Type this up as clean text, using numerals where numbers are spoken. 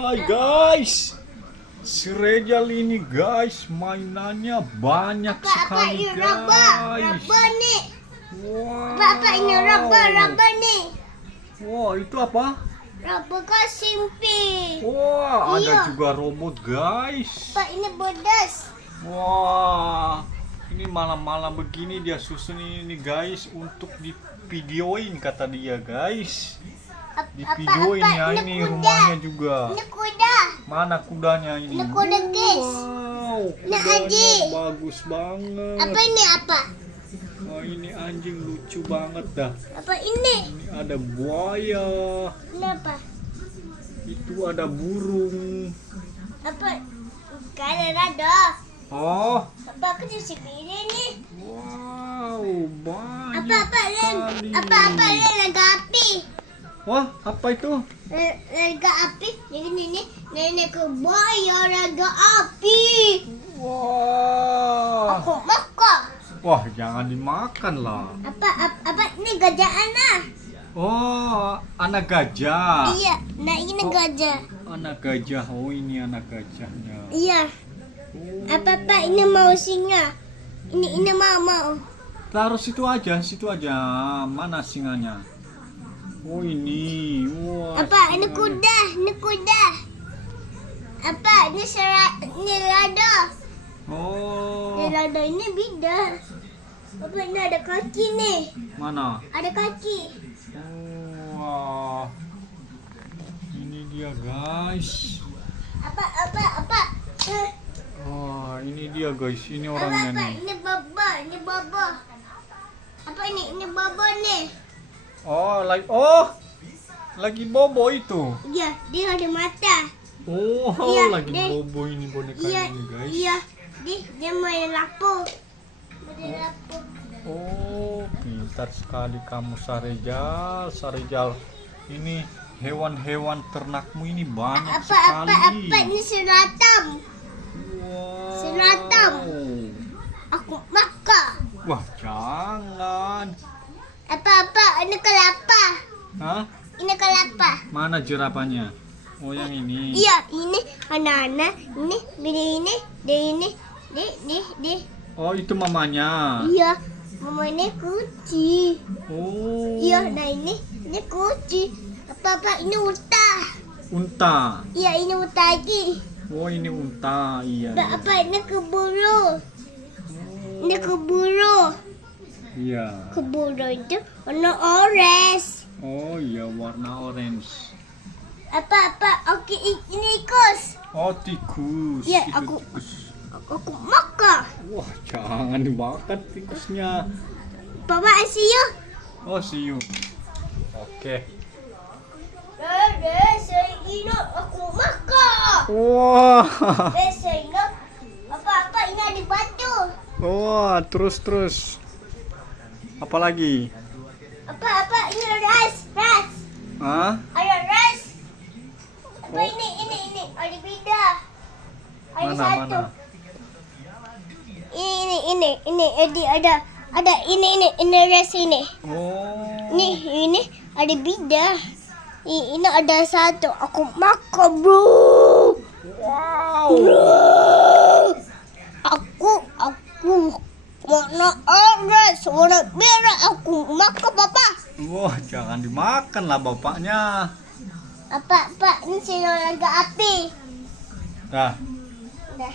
Wah guys, si Rejal ini guys mainannya banyak sekali guys. Raba nih. Wow. Apa ini raba nih. Wah itu apa? Raba kasimpi. Wah ada Iya. juga robot guys. Apa ini bodas? Wah ini malam-malam begini dia susun ini guys untuk divideoin kata dia guys. Divideoin ya ini rumahnya juga. Ini kuda. Mana kudanya ini? Ini kuda guys. Wow, Ini kudanya anjing. bagus banget. Apa ini apa? Wah, ini anjing lucu banget dah. Apa ini? Ini ada buaya. Ini apa? Itu ada burung. Apa? Kayak ada. Oh, Apa aku di sini nih? wow, banyak sekali. Apa lega api? Wah, apa itu? Lega api. Ini nenek buaya lega api. Wah, Aku makan. wah jangan dimakan lah. Apa ini gajah anak? Oh, anak gajah. Iya, nah ini Oh. gajah. Anak gajah. Oh, ini anak gajahnya. Iya. Oh. Apa ini mau singa? Ini mau. Taruh situ aja. Mana singanya? Oh ini, wah. Apa ini singanya. kuda? Apa ini lada? Oh, Lada ini beda. Apa ini ada kaki nih? mana? Ada kaki. Oh, wah. Ini dia guys. Apa? Wah, ini dia guys. Ini Apa? orangnya nih. Ini baba. Apa ini? Ini baba nih. Oh, lagi bobo itu. Iya, dia ada mata. Oh, Iya, lagi deh. bobo ini boneka Iya, ini guys. iya. Dia main lapo. Oh, pintar sekali kamu Sarejal. Ini hewan-hewan ternakmu ini banyak sekali. Apa ini seratam? Wow. Seratam. Aku makan. Wah, jangan. Apa ini kelapa? Hah? Ini kelapa. Mana jerapahnya? Oh, yang ini. Iya, ini anak-anak. Ini, di. Oh, itu mamanya. Iya, mama ini kucing. Oh. Iya, nah ini kucing. Apa ini unta? Unta. Iya, ini unta lagi. Oh, ini unta. Iya. Nah, iya. apa ini keburu? Oh. Ini keburu. Iya. Keburu itu warna orange. Oh, iya warna orange. Apa? Oke, ini ikus. Oh, tikus. Iya, Itu aku- tikus. Aku makan. Wah, jangan dimakan tikusnya. Papa, see you. Oh, see you. Oke. Saya ini aku makan. Wah. Saya ini apa ini ada batu. Wah, terus. Apa lagi? Apa ini rice. Hah? Ada rice. Apa Oh. ini ada beda. Ada Mana? satu. Ini ada ini rice ini. Oh. Ini ada beda. Ini ada satu. Aku makan, bro. Wow. Aku warna orange, warna merah. Aku makan, papa. Wah, jangan dimakan lah bapaknya. Apa ini sinar naga api. Dah.